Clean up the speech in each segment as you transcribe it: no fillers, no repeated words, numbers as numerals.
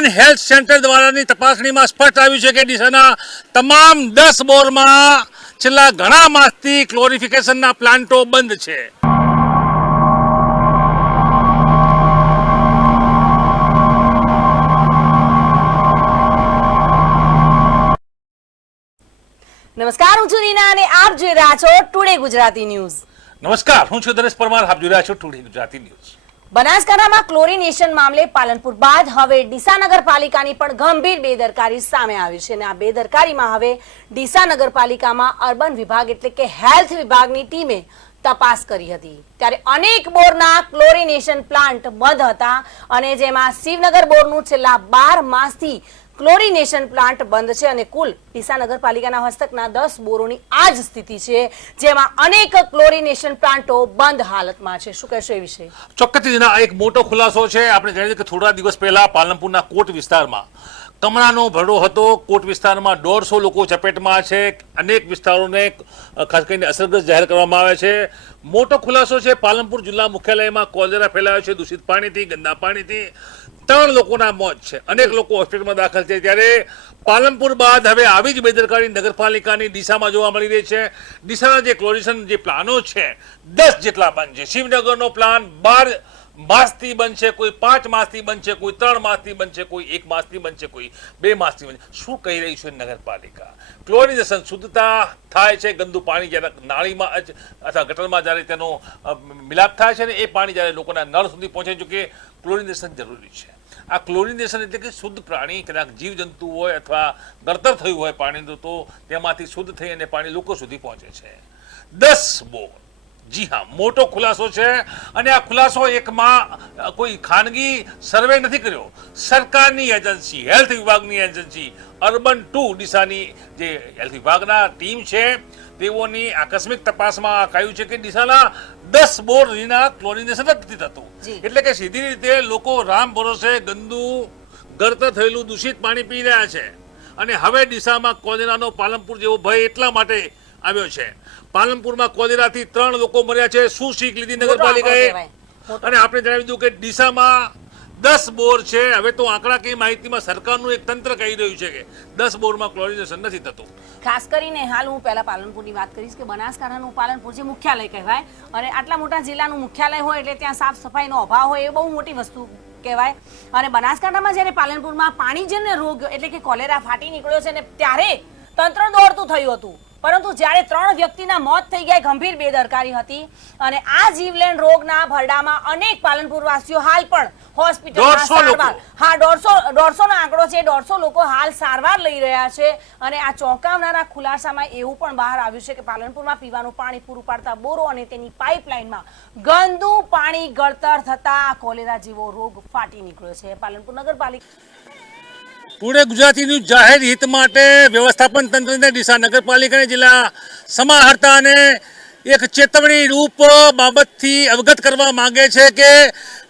Urban health centre દ્વારાની તપાસણીમાં સ્પષ્ટ આવ્યું છે કે ડીસાના તમામ 10 બોરમાં છેલ્લા ઘણા માસથી ક્લોરિફિકેશનના પ્લાન્ટો બંધ છે। નમસ્કાર, હું છું રીના અને આપ જોઈ રહ્યા છો ટુડે ગુજરાતી ન્યૂઝ। નમસ્કાર, હું છું દરેશ પરમાર, આપ જોઈ રહ્યા છો ટુડે ગુજરાતી ન્યૂઝ। બનાસકાંઠામાં ક્લોરિનેશન મામલે પાલનપુર બાદ હવે ડીસા નગરપાલિકાની પણ ગંભીર બેદરકારી સામે આવી છે અને આ બેદરકારીમાં હવે ડીસા નગરપાલિકામાં અર્બન વિભાગ એટલે કે હેલ્થ વિભાગની ટીમે તપાસ કરી હતી। ત્યારે અનેક બોરના ક્લોરિનેશન પ્લાન્ટ બંધ હતા અને જેમાં શિવનગર બોરનું છેલ્લા 12 માસથી ક્લોરિનેશન પ્લાન્ટ બંધ છે અને કુલ ડીસા નગરપાલિકાના હસ્તકના 10 બોરોની આ જ સ્થિતિ છે, જેમાં અનેક ક્લોરિનેશન પ્લાન્ટો બંધ હાલતમાં છે। શું કહેશો એ વિશે? ચોક્કસથી એક મોટો ખુલાસો છે। આપણે જાણીએ કે થોડા દિવસ પહેલા પાલનપુરના કોટ વિસ્તારમાં કમળાનો ભરડો હતો। કોટ વિસ્તારમાં 150 લોકો ચપેટમાં છે। અનેક વિસ્તારોને ખાસ કરીને અસરગ્રસ્ત જાહેર કરવામાં આવે છે। મોટો ખુલાસો છે, પાલનપુર જિલ્લા મુખ્યાલયમાં કોલેરા ફેલાયો છે દૂષિત પાણીથી, ગંદા પાણીથી। 3 લોકોના મોત છે, અનેક લોકો હોસ્પિટલમાં દાખલ છે। ત્યારે પાલનપુર બાદ હવે આવી જ બેદરકારી નગરપાલિકાની ડીસામાં જોવા મળી રહી છે। ડીસાના જે ક્લોરિનેશન જે પ્લાનો છે 10 જેટલા બંધ છે। શિવનગરનો પ્લાન 12 માસથી બંધ છે, કોઈ 5 માસથી બંધ છે, કોઈ 3 માસથી બંધ છે, કોઈ 1 માસથી બંધ છે, કોઈ 2 માસથી બંધ છે। શું કહી રહી છે નગરપાલિકા? ક્લોરિનેશન શુદ્ધતા થાય છે, ગંદુ પાણી જ્યારે નાળીમાં અથવા ગટરમાં જ્યારે તેનો મિલાપ થાય છે ને એ પાણી જ્યારે લોકોના નળ સુધી પહોંચે છે કે ક્લોરિનેશન જરૂરી છે। આ ક્લોરિનેશન એટલે કે શુદ્ધ પ્રાણી કદાચ જીવજંતુ હોય અથવા ગળતર થયું હોય પાણીનું તો તેમાંથી શુદ્ધ થઈ અને પાણી લોકો સુધી પહોંચે છે। 10 બોર, જી હા, મોટો ખુલાસો છે અને આ ખુલાસો એકમાં કોઈ ખાનગી સર્વે નથી કર્યો, સરકારની એજન્સી હેલ્થ વિભાગની એજન્સી અર્બન 2 ડીસાની જે હેલ્થ વિભાગના ટીમ છે તેઓની આકસ્મિક તપાસમાં કહ્યું છે કે ડીસાના 10 બોરના ક્લોરિનેશન જ નથી થતું। એટલે કે સીધી રીતે લોકો રામ ભરોસે ગંદુ ગળતર થયેલું દૂષિત પાણી પી રહ્યા છે અને હવે ડીસામાં કોલેરાનો પાલનપુર જેવો ભય એટલા માટે આવ્યો છે। પાલનપુરમાં કોલેરાથી 3 લોકો મર્યા છે। શું શીખ લીધી નગરપાલિકાએ? અને આપણે જણાવી દઉં કે ડીસામાં 10 બોર છે। હવે તો આંકડાકીય માહિતીમાં સરકારનું એક તંત્ર કહી રહ્યું છે કે 10 બોરમાં ક્લોરિનેશન નથી થતું। ખાસ કરીને હાલ હું પહેલા પાલનપુરની વાત કરીશ કે બનાસકાંઠાનું પાલનપુર જે મુખ્યાલય કહેવાય અને આટલા મોટા જિલ્લાનું મુખ્યાલય હોય એટલે ત્યાં સાફ સફાઈનો અભાવ હોય એ બહુ મોટી વસ્તુ કહેવાય। અને બનાસકાંઠામાં જ્યારે પાલનપુરમાં પાણીજન્ય રોગ એટલે કે કોલેરા ફાટી નીકળ્યો છે ને ત્યારે તંત્ર દોડતું થયું હતું, પરંતુ જ્યારે 3 વ્યક્તિના મોત થઈ ગયા, ગંભીર બેદરકારી હતી અને આ જીવલેણ રોગના ભરડામાં અનેક પાલનપુરવાસીઓ હાલ પણ હોસ્પિટલમાં સારવાર, હા 150 નો આંકડો છે, 150 લોકો હાલ સારવાર લઈ રહ્યા છે। અને આ ચોંકાવનારા ખુલાસામાં એવું પણ બહાર આવ્યું છે કે પાલનપુરમાં પીવાનું પાણી પૂરું પાડતા બોરો અને તેની પાઇપલાઇનમાં ગંદુ પાણી ગળતર થતા કોલેરા જેવો રોગ ફાટી નીકળ્યો છે। પાલનપુર નગરપાલિકા ટુડે ગુજરાતી ન્યૂઝ જાહેર હિત માટે વ્યવસ્થાપન તંત્રને ડીસા નગરપાલિકાને જિલ્લા સમાહર્તા અને એક ચેતવણી રૂપ બાબતથી અવગત કરવા માંગે છે કે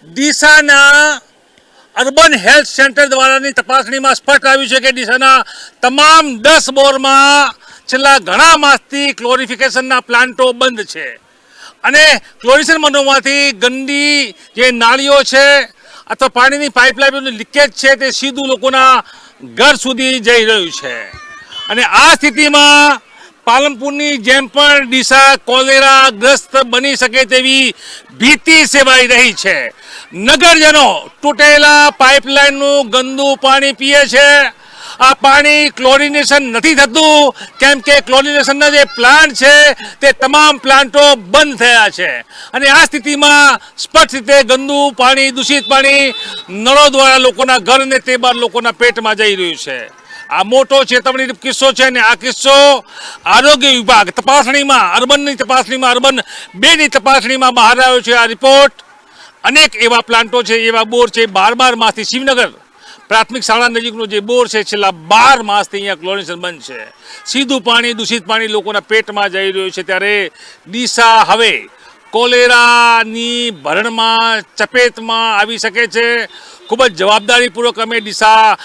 ડીસાના અર્બન હેલ્થ સેન્ટર દ્વારાની તપાસણીમાં સ્પષ્ટ આવ્યું છે કે ડીસાના તમામ 10 બોરમાં છેલ્લા ઘણા માસથી ક્લોરિફિકેશનના પ્લાન્ટો બંધ છે અને ક્લોરિનેશન બનવાથી ગંદી જે નાળીઓ છે અથવા પાણીની પાઇપલાઇનનું લીકેજ છે તે સીધું લોકોના ઘર સુધી જઈ રહ્યું છે અને આ સ્થિતિમાં પાલનપુરની જેમ પણ ડીસા કોલેરાગ્રસ્ત બની શકે તેવી ભીતિ સેવાઈ રહી છે। નગરજનો તૂટેલા પાઇપલાઇનનું ગંદુ પાણી પીએ છે। આ પાણી ક્લોરિનેશન નથી થતું કેમ કે ક્લોરિનેશનના જે પ્લાન્ટ છે તે તમામ પ્લાન્ટો બંધ થયા છે અને આ સ્થિતિમાં સ્પષ્ટ રીતે ગંદુ પાણી, દૂષિત પાણી નળો દ્વારા લોકોના ઘર અને તે બાદ લોકોના પેટમાં જઈ રહ્યું છે। આ મોટો ચેતવણી કિસ્સો છે અને આ કિસ્સો આરોગ્ય વિભાગ તપાસણીમાં અર્બનની તપાસણીમાં અર્બન 2ની તપાસણીમાં બહાર આવ્યો છે। આ રિપોર્ટ અનેક એવા પ્લાન્ટો છે, એવા બોર છે 12 માસથી શિવનગર પ્રાથમિક શાળા નજીકનો જે બોર છે છેલ્લા 12 માસથી અહીંયા ક્લોરિનેશન બંધ છે। સીધું પાણી, દૂષિત પાણી લોકોના પેટમાં જઈ રહ્યું છે। ત્યારે ડીસા હવે કોલેરાની ભરણમાં ચપેટમાં આવી શકે છે. ખૂબ જ જવાબદારીપૂર્વક અમે ડીસા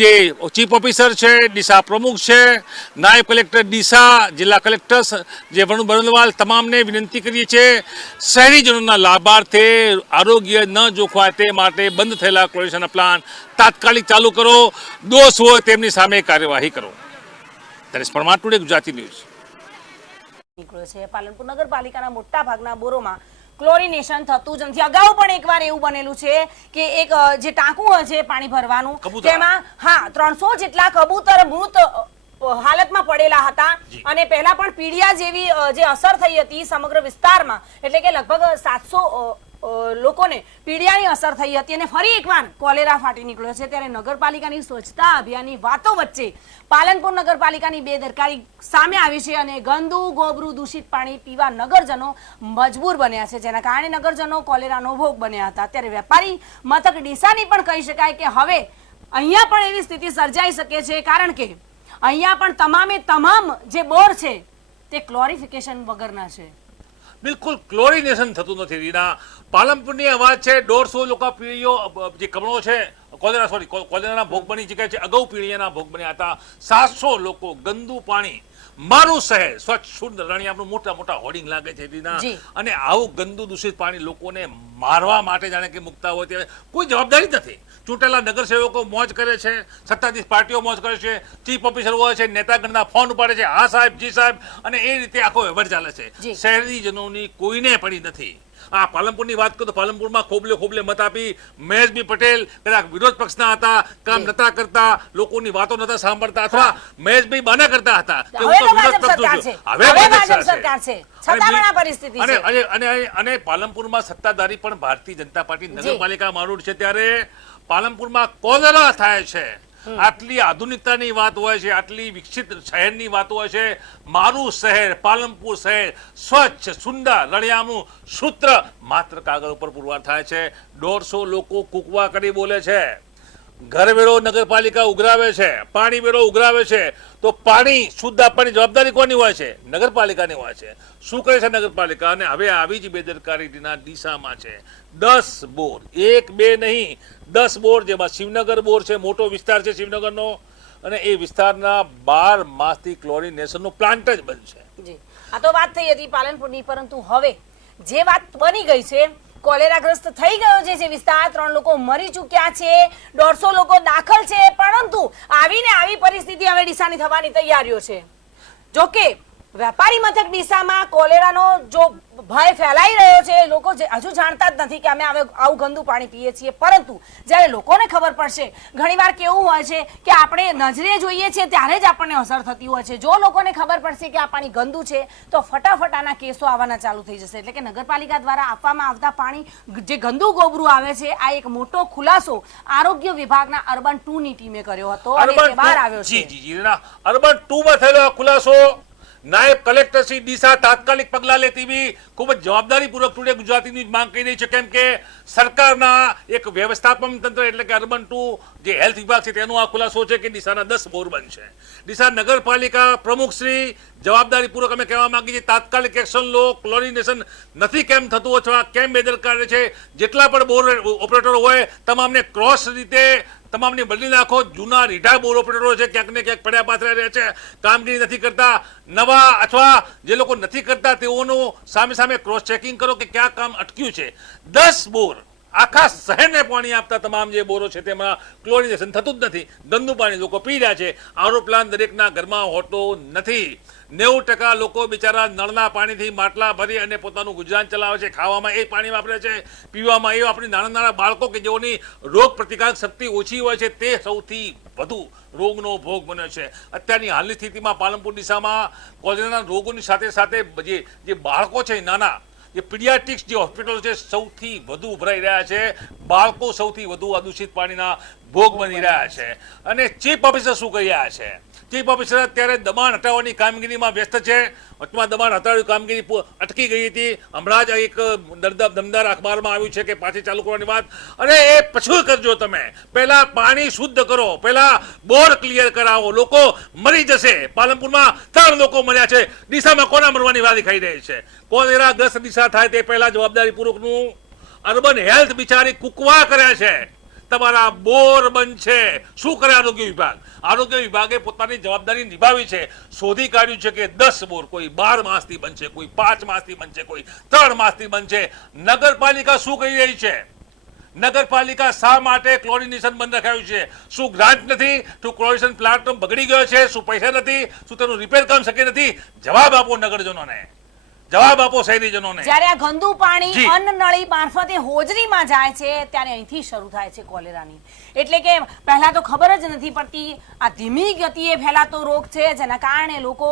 જે ચીફ ઓફિસર છે, ડીસા પ્રમુખ છે, નાયબ કલેક્ટર ડીસા, જિલ્લા કલેક્ટર જે વરુણ બરંદવાલ તમામને વિનંતી કરીએ છીએ શહેરીજનોના લાભાર્થે આરોગ્ય ન જોખવાય તે માટે બંધ થયેલા ક્લોરિનેશનના પ્લાન્ટ તાત્કાલિક ચાલુ કરો. દોષ હોય તેમની સામે કાર્યવાહી કરો. ત્યારે પરમાર ટુડે ગુજરાતી ન્યૂઝ. નીકળ્યો છે. પાલનપુર નગરપાલિકાના મોટા ભાગના બોરોમાં ક્લોરિનેશન થતું જ નથી. અગાઉ પણ એકવાર એવું બનેલું છે કે એક જે ટાંકું હોય છે પાણી ભરવાનું, કબૂતર. તેમાં 300 જેટલા કબૂતર મૃત હાલતમાં પડેલા હતા. અને પહેલા પણ પીડિયા જેવી જે અસર થઈ હતી સમગ્ર વિસ્તારમાં, એટલે કે લગભગ 700 લોકોને પીડિયાની અસર થઈ હતી. અને ફરી એકવાર કોલેરા ફાટી નીકળ્યો છે. ત્યારે નગરપાલિકાની સ્વચ્છતા અભિયાનની વાતો વચ્ચે પાલનપુર નગરપાલિકાની બેદરકારી સામે આવી છે અને ગંદુ ગોબરું દૂષિત પાણી પીવા નગરજનો મજબૂર બન્યા છે, જેના કારણે નગરજનો કોલેરાનો ભોગ બન્યા હતા. ત્યારે વેપારી મથક ડીસાની પણ કહી શકાય કે હવે અહીંયા પણ એવી સ્થિતિ સર્જાઈ શકે છે, કારણ કે અહીંયા પણ તમામ જે બોર છે તે ક્લોરિફિકેશન વગરના છે. બિલકુલ ક્લોરિનેશન થતું નથી. રીના, પાલનપુરની આ વાત છે. 150 લોકો પીળીઓ જે કમળો છે કોલેરાના ભોગ બની ચૂક્યા છે. અગાઉ પીળિયાના ભોગ બન્યા હતા. 700 લોકો ગંદુ પાણી, મારું શહેર સ્વચ્છ શુદ્ધ રણી, આપણું મોટા મોટા હોર્ડિંગ લાગે છે રીના. અને આવું ગંદુ દૂષિત પાણી લોકોને મારવા માટે જાણે કે મુકતા હોય ત્યારે કોઈ જવાબદારી નથી. ચૂંટેલા નગરસેવકો મોજ કરે છે, સત્તાધીશ પાર્ટીઓ મોજ કરે છે, ચીફ ઓફિસર હોય છે, નેતાગણના ફોન ઉપાડે છે, હા સાહેબ, જી સાહેબ, અને એ રીતે આખો વ્યવહાર ચાલે છે. શહેરીજનોની કોઈને પડી નથી. આ પાલનપુરની વાત કરું તો પાલનપુરમાં ખોબલે મત આપી મહેશભાઈ પટેલ કદાચ વિરોધ પક્ષના હતા, કામ નતા કરતા, લોકોની વાતો નતા સાંભળતા, અથવા મહેશભાઈ બાના કરતા હતા કે હું તો વિરોધ પક્ષ છું. હવે ભાજપ સરકાર છે. અને પાલનપુરમાં સત્તાધારી પણ ભારતીય જનતા પાર્ટી નગરપાલિકા મારૂડ છે. ત્યારે પાલનપુરમાં કોલેરા થાય છે. આટલી આધુનિકતાની વાત હોય છે, આટલી વિકસિત શહેરની વાત હોય છે. મારું શહેર પાલનપુર શહેર સ્વચ્છ સુંદર રળિયામણું સૂત્ર માત્ર કાગળ ઉપર પુરવાર થાય છે. 150 લોકો કૂકવા કરી બોલે છે. ઘરવેરો નગરપાલિકા ઉઘરાવે છે, પાણી વેરો ઉઘરાવે છે, તો પાણી શુદ્ધ આપવાની જવાબદારી કોની હોય છે? નગરપાલિકાની હોય છે. શું કરે છે નગરપાલિકા? અને હવે આવી જ બેદરકારીના ડીસામાં છે. 10 બોર, 1 2 નહીં, 10 બોર, જેમાં શિવનગર બોર છે, મોટો વિસ્તાર છે શિવનગરનો, અને એ વિસ્તારના 12 માસથી ક્લોરિનેશનનો પ્લાન્ટ જ બંધ છે. આ તો વાત થઈ હતી પાલનપુરની, પરંતુ હવે જે વાત બની ગઈ છે, કોલેરાગ્રસ્ત થઈ ગયો છે જે વિસ્તાર, 3 લોકો મરી ચૂક્યા છે, 150 લોકો દાખલ છે, પરંતુ આવી પરિસ્થિતિ હવે ડીસાની થવાની તૈયારીઓ છે. જોકે વેપારી મથક ડીસામાં કોલેરાનો જો ભય ફેલાઈ રહ્યો છે, લોકો હજુ જાણતા જ નથી કે અમે આવું ગંદુ પાણી પીએ છીએ. પરંતુ જ્યારે લોકોને ખબર પડશે, ઘણીવાર કેવું હોય છે કે આપણે નજરે જોઈએ છીએ ત્યારે જ આપણને અસર થતી હોય છે. જો લોકોને ખબર પડશે કે આ પાણી ગંદુ છે તો ફટાફટ આના કેસો આવવાના ચાલુ થઈ જશે. એટલે કે નગરપાલિકા દ્વારા આપવામાં આવતા પાણી જે ગંદુ ગોબરું આવે છે, આ એક મોટો ખુલાસો આરોગ્ય વિભાગના અર્બન 2 ની ટીમે કર્યો હતો અને તે બહાર આવ્યો છે. અર્બન 2 માં થયેલો ખુલાસો નાયબ કલેક્ટર શ્રી ડીસા તાત્કાલિક પગલા લેતી ખૂબ જ જવાબદારીપૂર્વક ટુડે ગુજરાતીની માંગ કરી રહી છે. કેમ કે સરકારના એક વ્યવસ્થાપન તંત્ર એટલે કે અર્બન 2 જે હેલ્થ વિભાગ છે તેનો આ ખુલાસો છે કે ડીસાના 10 બોર બનશે. ડીસા નગરપાલિકા પ્રમુખ શ્રી જવાબદારીપૂર્વક અમે કહેવા માંગીએ છીએ તાત્કાલિક એક્શન લો. ક્લોરિનેશન નથી કેમ થતું અથવા કેમ બેદરકાર છે, જેટલા પણ બોર ઓપરેટરો હોય તમામને ક્રોસ રીતે તમામની બદલી નાખો. જૂના રીઢા બોર ઓપરેટરો છે, ક્યાંક ને ક્યાંક પડ્યા પાથરા રહ્યા છે, કામગીરી નથી કરતા. નવા અથવા જે લોકો નથી કરતા તેઓનું સામે ક્રોસ ચેકિંગ કરો કે ક્યાં કામ અટક્યું છે. 10 બોર આખા શહેરને પાણી આપતા તમામ જે બોરો છે તેમાં ક્લોરિનેશન થતું જ નથી. ગંદુ પાણી લોકો પી રહ્યા છે. આરો પ્લાન્ટ દરેકના ઘરમાં હોતો નથી. 90% લોકો બિચારા નળના પાણીથી માટલા ભરી અને પોતાનું ગુજરાન ચલાવે છે. ખાવામાં એ પાણી વાપરે છે, પીવામાં એ આપણી નાના બાળકો કે જેઓની રોગ પ્રતિકારક શક્તિ ઓછી હોય છે તે સૌથી વધુ રોગનો ભોગ બન્યો છે. અત્યારની હાલની સ્થિતિમાં પાલનપુર ડીસામાં કોલેરાના રોગોની સાથે જે બાળકો છે નાના, જે પીડિયાટ્રિક્સ જે હોસ્પિટલો છે સૌથી વધુ ઉભરાઈ રહ્યા છે. બાળકો સૌથી વધુ અદૂષિત પાણીના ભોગ બની રહ્યા છે. અને ચીફ ઓફિસર શું કહી રહ્યા છે? ચીફ ઓફિસર અત્યારે દબાણ હટાવવાની કામગીરીમાં વ્યસ્ત છે. વચમાં દબાણ હટાવવાની કામગીરી અટકી ગઈ હતી. હમણાં જ એક દમદાર અખબારમાં આવ્યું છે કે પાછી ચાલુ કરવાની વાત. અને એ પછી કરજો તમે. પહેલા પાણી શુદ્ધ કરો, પહેલા બોર ક્લિયર કરાવો. લોકો મરી જશે. પાલનપુરમાં 3 લોકો મર્યા છે. ડીસામાં કોના મરવાની વાત ખાઈ રહી છે? કોલેરાગ્રસ્ત ડીસા થાય તે પહેલા જવાબદારીપૂર્વકનું અર્બન હેલ્થ બિચારી કુકવા કર્યા છે. તમારા બોર બંધ છે. શું કરે આરોગ્ય વિભાગ? આરોગ્ય વિભાગે પોતાની જવાબદારી નિભાવી છે. શોધી કાઢ્યું છે કે 10 બોર કોઈ 12 માસથી બંધ છે, કોઈ 5 માસથી બંધ છે, કોઈ 3 માસથી બંધ છે. નગરપાલિકા શું કહી રહી છે? નગરપાલિકા શા માટે ક્લોરિનેશન બંધ રખાયું છે? શું ગ્રાન્ટ નથી? શું ક્લોરિનેશન પ્લાન્ટ બગડી ગયો છે? શું પૈસા નથી? શું તેનું રિપેર કામ શક્ય નથી? જવાબ આપો નગરજનોને, જવાબ આપો શહેરીજનોને. જ્યારે આ ગંદુ પાણી જી. અન્ન નળી મારફતે હોજરીમાં જાય છે ત્યારે અહીંથી શરૂ થાય છે કોલેરાની. એટલે કે પહેલા તો ખબર જ નથી પડતી. આ ધીમી ગતિએ ફેલાતો રોગ છે જેના કારણે લોકો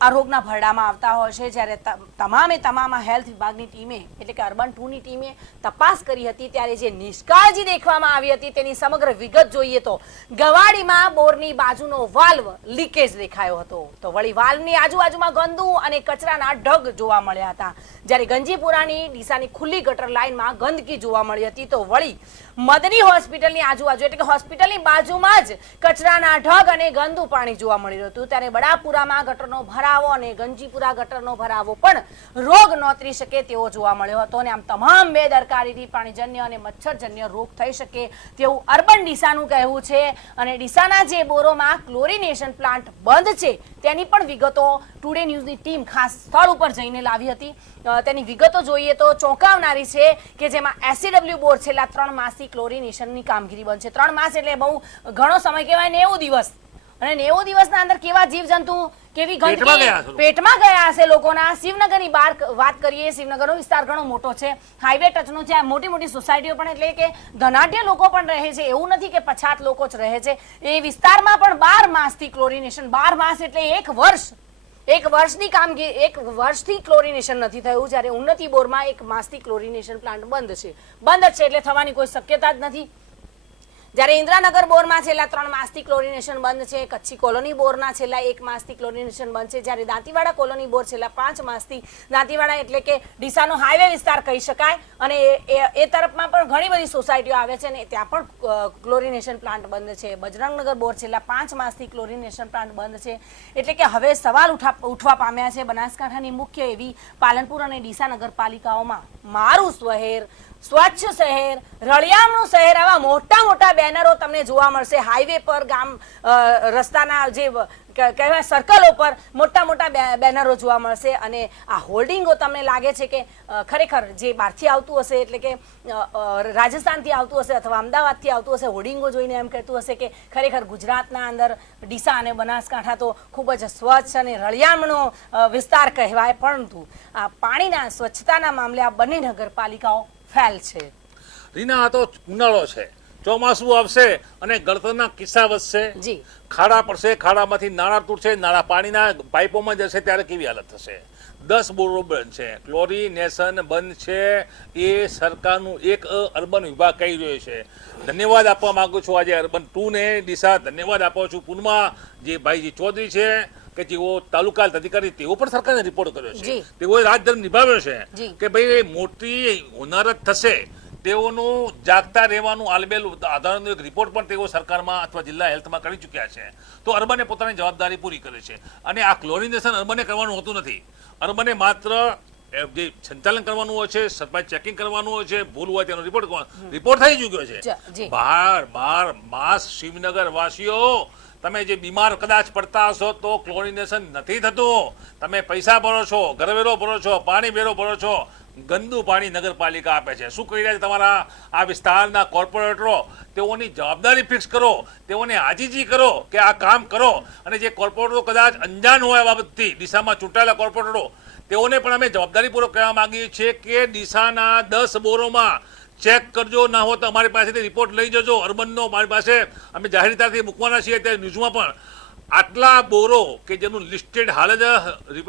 આ રોગના ભરડામાં આવતા હોય છે. જ્યારે તમામ હેલ્થ વિભાગની ટીમે એટલે કે અર્બન 2ની ટીમે તપાસ કરી હતી ત્યારે જે નિષ્કાળજી દેખવામાં આવી હતી તેની સમગ્ર વિગત જોઈએ તો ગવાડીમાં બોરની બાજુનો વાલ્વ લીકેજ દેખાયો હતો. તો વળી વાલ્વની આજુબાજુમાં ગંદુ અને કચરાના ઢગ જોવા મળ્યા હતા. જ્યારે ગંજીપુરાની ડીસાની ખુલ્લી ગટર લાઇનમાં ગંદકી જોવા મળી હતી. તો વળી મદની હોસ્પિટલની આજુબાજુ એટલે કે હોસ્પિટલની બાજુમાં જ કચરાના ઢગ અને ગંદુ પાણી જોવા મળી રહ્યું હતું. ત્યારે બડાપુરામાં ગટરનો ભરાવો અને ગંજીપુરા ગટરનો ભરાવો પણ રોગ નોતરી શકે તેવો જોવા મળ્યો હતો. અને આમ તમામ બેદરકારીથી પાણીજન્ય અને મચ્છરજન્ય રોગ થઈ શકે તેવું અર્બન ડીસાનું કહેવું છે. અને ડીસાના જે બોરોમાં ક્લોરિનેશન પ્લાન્ટ બંધ છે તેની પણ વિગતો ટુડે ન્યૂઝની ટીમ ખાસ સ્થળ ઉપર જઈને લાવી હતી. તેની વિગતો જોઈએ તો ચોંકાવનારી છે કે જેમાં એસસીડબલ્યુ બોર છેલ્લા 3 માસથી ક્લોરિનેશનની કામગીરી બંધ છે. 3 માસ એટલે બહુ ઘણો સમય કહેવાય. 90 દિવસ. અને 90 દિવસના અંદર કેવા જીવજંતુ કેવી ગંદકી પેટમાં ગયા હશે લોકોના. શિવનગરની બહાર વાત કરીએ, શિવનગરનો વિસ્તાર ઘણો મોટો છે, હાઈવે ટચનો છે. મોટી મોટી સોસાયટીઓ પણ એટલે કે ધનાઢ્ય લોકો પણ રહે છે. એવું નથી કે પછાત લોકો જ રહે છે. એ વિસ્તારમાં પણ 12 માસથી ક્લોરિનેશન, 12 માસ એટલે 1 વર્ષ, 1 વર્ષની કામગીરી, 1 વર્ષથી ક્લોરિનેશન નથી થયું. જ્યારે ઉન્નતિ બોરમાં 1 માસથી ક્લોરિનેશન પ્લાન્ટ બંધ છે. બંધ જ છે એટલે થવાની કોઈ શક્યતા જ નથી. જ્યારે ઇન્દ્રાનગર બોરમાં છેલ્લા 3 માસથી ક્લોરિનેશન બંધ છે. કચ્છી કોલોની બોરના છેલ્લા 1 માસથી ક્લોરિનેશન બંધ છે. જ્યારે દાંતીવાડા કોલોની બોર છેલ્લા 5 માસથી, દાંતીવાડા એટલે કે ડીસાનો હાઈવે વિસ્તાર કહી શકાય, અને એ તરફમાં પણ ઘણી બધી સોસાયટીઓ આવે છે અને ત્યાં પણ ક્લોરિનેશન પ્લાન્ટ બંધ છે. બજરંગનગર બોર છેલ્લા 5 માસથી ક્લોરિનેશન પ્લાન્ટ બંધ છે. એટલે કે હવે સવાલ ઉઠવા પામ્યા છે બનાસકાંઠાની મુખ્ય એવી પાલનપુર અને ડીસા નગરપાલિકાઓમાં. મારું શહેર, સ્વચ્છ શહેર, રળિયામણું શહેર, આવા મોટા મોટા બેનરો તમને જોવા મળશે હાઈવે પર, ગામ રસ્તાના જે કહેવાય સર્કલો પર મોટા મોટા બેનરો જોવા મળશે. અને આ હોર્ડિંગો તમને લાગે છે કે ખરેખર જે બહારથી આવતું હશે એટલે કે રાજસ્થાનથી આવતું હશે અથવા અમદાવાદથી આવતું હશે, હોર્ડિંગો જોઈને એમ કહેતું હશે કે ખરેખર ગુજરાતના અંદર ડીસા અને બનાસકાંઠા તો ખૂબ જ સ્વચ્છ અને રળિયામણો વિસ્તાર કહેવાય. પરંતુ આ પાણીના સ્વચ્છતાના મામલે આ બંને નગરપાલિકાઓ ફેલ છે. રીના, આ તો ઉનાળો છે, ચોમાસું આવશે અને ગળતરના કિસ્સા વધશે. જી. ખાડા પડશે, ખાડામાંથી નાળા તૂટશે, નાળા પાણીના પાઇપોમાં જશે ત્યારે કેવી હાલત થશે? 10 બોરો બંધ છે, ક્લોરિનેશન બંધ છે. એ સરકારનું એક અર્બન વિભાગ કહી રહ્યો છે. ધન્યવાદ આપવા માંગુ છું આજે અર્બન 2ને ડીસા ધન્યવાદ આપું છું. પૂર્વમાં જે ભાઈજી ચૌધરી છે કે જેઓ તાલુકા અધિકારી, તેઓ પણ સરકારને રિપોર્ટ કર્યો છે. તેઓએ રાજધર્મ નિભાવ્યો છે કે ભાઈ મોટી હોનારત થશે, તેઓનું જાગતા રહેવાનું આલબેલ આધારનો એક રિપોર્ટ પણ તેઓ સરકારમાં અથવા જિલ્લા હેલ્થમાં કરી ચૂક્યા છે. તો અર્બને પોતાની જવાબદારી પૂરી કરે છે. અને આ ક્લોરિનેશન અર્બને કરવાનું હોતું નથી. અર્બને માત્ર જે સંચાલન કરવાનું હોય છે, સરપાઈ ચેકિંગ કરવાનું હોય છે, ભૂલ હોય તેનો રિપોર્ટ થઈ ચૂક્યો છે. 12 માસ શિવનગર વાસીઓ, તમે જે બીમાર કદાચ પડતા હશો તો ક્લોરિનેશન નથી થતું. તમે પૈસા ભરો છો, ઘરવેરો ભરો છો, પાણી વેરો ભરો છો, ગંદુ પાણી નગરપાલિકા આપે છે. શું કહી રહ્યા છે તમારા આ વિસ્તારના કોર્પોરેટરો? તેઓની જવાબદારી ફિક્સ કરો, તેઓને આજીજી કરો કે આ કામ કરો. અને જે કોર્પોરેટરો કદાચ અંજાન હોય આ બાબતથી, ડીસામાં ચૂંટાયેલા કોર્પોરેટરો, તેઓને પણ અમે જવાબદારીપૂર્વક કહેવા માંગીએ છીએ કે ડીસાના 10 બોરોમાં ચેક કરજો. ના હોય તો અમારી પાસેથી રિપોર્ટ લઈ જજો. અર્બનનો અમારી પાસે અમે જાહેરાતથી મૂકવાના છીએ, ત્યારે ન્યૂઝમાં પણ આટલા બોરો કે જેનું લિસ્ટેડ હાલ જ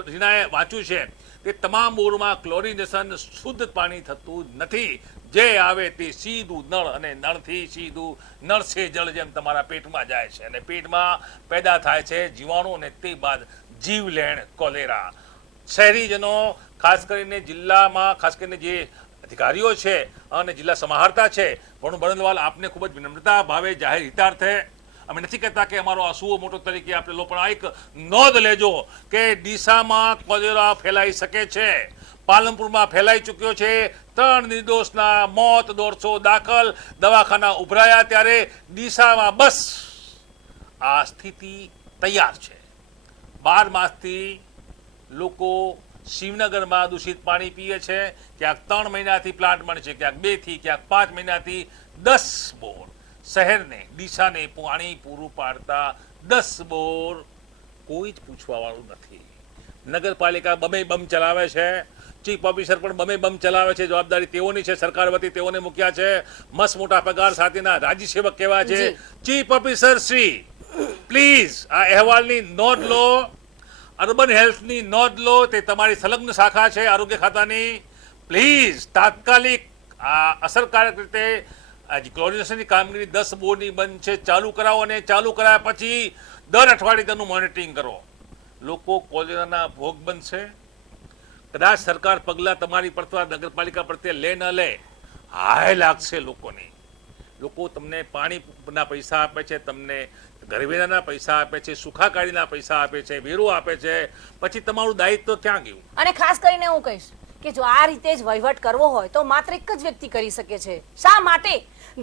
રીનાએ વાંચ્યું છે તે તમામ બોરમાં ક્લોરિનેશન શુદ્ધ પાણી થતું નથી. જે આવે તે સીધું નળ અને નળથી સીધું નળ સે જળ જેમ તમારા પેટમાં જાય છે અને પેટમાં પેદા થાય છે જીવાણુ અને તે બાદ જીવલેણ કોલેરા. શહેરીજનો ખાસ કરીને જિલ્લામાં ખાસ કરીને જે અધિકારીઓ છે અને જિલ્લા સમાહર્તા છે વરુણ બરંદવાલ, આપને ખૂબ જ વિનમ્રતા ભાવે જાહેર હિતાર્થે અમે નથી કહેતા કે અમારો આસુઓ મોટો તરીકે આપણે લો, પણ આ એક નોંધ લેજો કે ડીસામાં કોલેરા ફેલાઈ શકે છે. પાલનપુરમાં ફેલાઈ ચૂક્યો છે. 3 નિર્દોષના મોત, 150 દાખલ, દવાખાના ઉભરાયા, ત્યારે ડીસામાં બસ આ સ્થિતિ તૈયાર છે. 12 માસથી લોકો શિવનગરમાં દૂષિત પાણી પીએ છે. ક્યાંક 3 મહિનાથી પ્લાન્ટ મળે છે, ક્યાંક 2 થી, ક્યાંક 5 મહિનાથી 10 બોર. શહેરને ડીસાને પાણી પૂરું પાડતા 10 બોર કોઈ જ પૂછવા વાળું નથી. નગરપાલિકા બમે બમ ચલાવે છે, ચીફ ઓફિસર પણ બમે બમ ચલાવે છે. જવાબદારી તેઓની છે, સરકાર વતી તેઓને મૂક્યા છે. મસ્ત મોટા પગાર સાથેના રાજ્ય સેવક કહેવા છે. ચીફ ઓફિસર શ્રી, પ્લીઝ આ અહેવાલની નોંધ લો, અર્બન હેલ્થની નોંધ લો. તે તમારી સંલગ્ન શાખા છે આરોગ્ય ખાતાની. પ્લીઝ તાત્કાલિક આ અસરકારક રીતે ક્લોરિનેશનની કામગીરી 10 બોરની બંધ છે ચાલુ કરાવો, અને ચાલુ કરાયા પછી દર અઠવાડિયે તેનું મોનિટરિંગ કરો. લોકો કોલેરાના ભોગ બનશે. કદાચ સરકાર પગલાં તમારી પર નગરપાલિકા પ્રત્યે લે ન લે, હાય લાગશે લોકોની. લોકો તમને પાણીના પૈસા આપે છે, તમને ઘરવેરાના પૈસા આપે છે, સુખાકારીના પૈસા આપે છે, વેરો આપે છે, પછી તમારું દાયિત્વ ક્યાં ગયું? અને ખાસ કરીને હું કહીશ કે જો આ રીતે જ વહીવટ કરવો હોય તો માત્ર એક જ વ્યક્તિ કરી શકે છે. શા માટે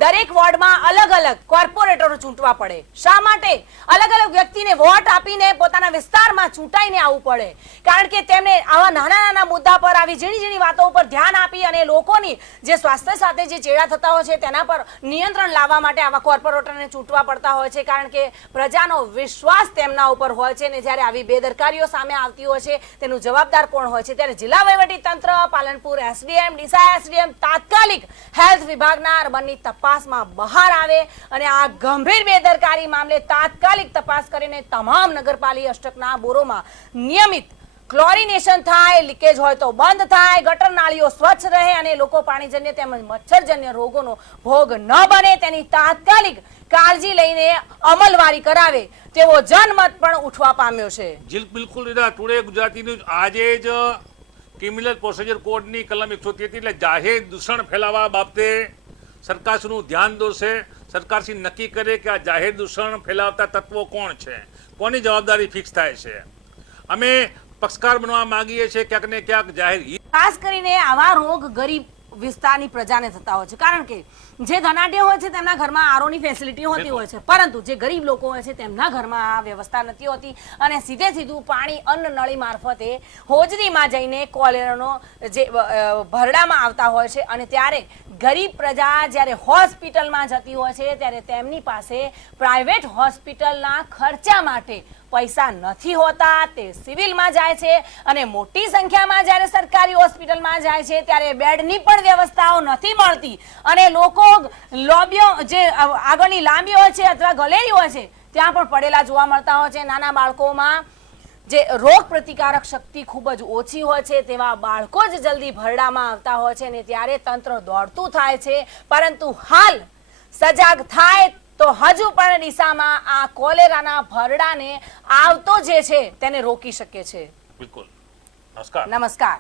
દરેક વોર્ડમાં અલગ અલગ કોર્પોરેટરો ચૂંટવા પડે? શા માટે અલગ અલગ વ્યક્તિને વોટ આપીને પોતાના વિસ્તારમાં ચૂંટાઈને આવવું પડે? કારણ કે તેમને આવા નાના નાના મુદ્દા પર, આવી ઝીણી ઝીણી વાતો પર ધ્યાન આપી અને લોકોની જે સ્વાસ્થ્ય સાથે જે ચેડા થતા હોય છે તેના પર નિયંત્રણ લાવવા માટે આવા કોર્પોરેટરને ચૂંટવા પડતા હોય છે. કારણ કે પ્રજાનો વિશ્વાસ તેમના ઉપર હોય છે, ને જ્યારે આવી બેદરકારીઓ સામે આવતી હોય છે તેનું જવાબદાર કોણ હોય છે? ત્યારે જિલ્લા વહીવટી તંત્ર, પાલનપુર એસડીએમ, ડીસા એસડીએમ તાત્કાલિક હેલ્થ વિભાગના અર્બનની તપાસમાં બહાર આવે અને આ ગંભીર બેદરકારી મામલે તાત્કાલિક તપાસ કરીને તમામ નગરપાલિકા અષ્ટકના બોરોમાં નિયમિત ક્લોરિનેશન થાય, લીકેજ હોય તો બંધ થાય, ગટર નાળીઓ સ્વચ્છ રહે અને લોકો પાણીજન્ય તેમજ મચ્છરજન્ય રોગોનો ભોગ ન બને તેની તાત્કાલિક કાળજી લઈને અમલવારી કરાવે તેવો જનમત પણ ઉઠવા પામ્યો છે. બિલકુલ રીના, ટુડે ગુજરાતી ન્યૂઝ આજે જ ક્રિમિનલ પ્રોસિજર કોડની કલમ 133 એટલે જાહેર દૂષણ ફેલાવવા બાબતે સરકારશ્રીનું ધ્યાન દોરશે. સરકારશ્રી નક્કી કરે કે આ જાહેર દૂષણ ફેલાવતા તત્વો કોણ છે, કોની જવાબદારી ફિક્સ થાય છે. અમે પક્ષકાર બનવા માંગીએ છીએ ક્યાંક ને ક્યાંક જાહેર. ખાસ કરીને આવા રોગ ગરીબ વિસ્તારની પ્રજાને થતા હોય છે. કારણ કે જે ધનાઢ્ય હોય છે તેમના ઘરમાં આરોની ફેસિલિટી હોતી હોય છે, પરંતુ જે ગરીબ લોકો હોય છે તેમના ઘરમાં આ વ્યવસ્થા નથી હોતી અને સીધે સીધું પાણી અન્ન નળી મારફતે હોજરીમાં જઈને કોલેરાનો જે ભરડામાં આવતા હોય છે. અને ત્યારે ગરીબ પ્રજા જ્યારે હોસ્પિટલમાં જતી હોય છે ત્યારે તેમની પાસે પ્રાઇવેટ હોસ્પિટલના ખર્ચા માટે પૈસા નથી હોતા. તે સિવિલમાં જાય છે અને મોટી સંખ્યામાં જ્યારે સરકારી હોસ્પિટલમાં જાય છે ત્યારે બેડની પણ વ્યવસ્થાઓ નથી મળતી અને લોકો લોબીઓ જે આગળની લાંબી હોય છે અથવા ગલેરી હોય છે ત્યાં પણ પડેલા જોવા મળતા હોય છે. નાના બાળકોમાં જે રોગ પ્રતિકારક શક્તિ ખૂબ જ ઓછી હોય છે તેવા બાળકો જ જલ્દી ભરડામાં આવતા હોય છે અને ત્યારે તંત્ર દોડતું થાય છે. પરંતુ હાલ સજાગ થાય તો હજુ પણ ડીસામાં આ કોલેરાના ભરડાને આવતો જે છે તેને રોકી શકે છે. બિલકુલ. નમસ્કાર. નમસ્કાર.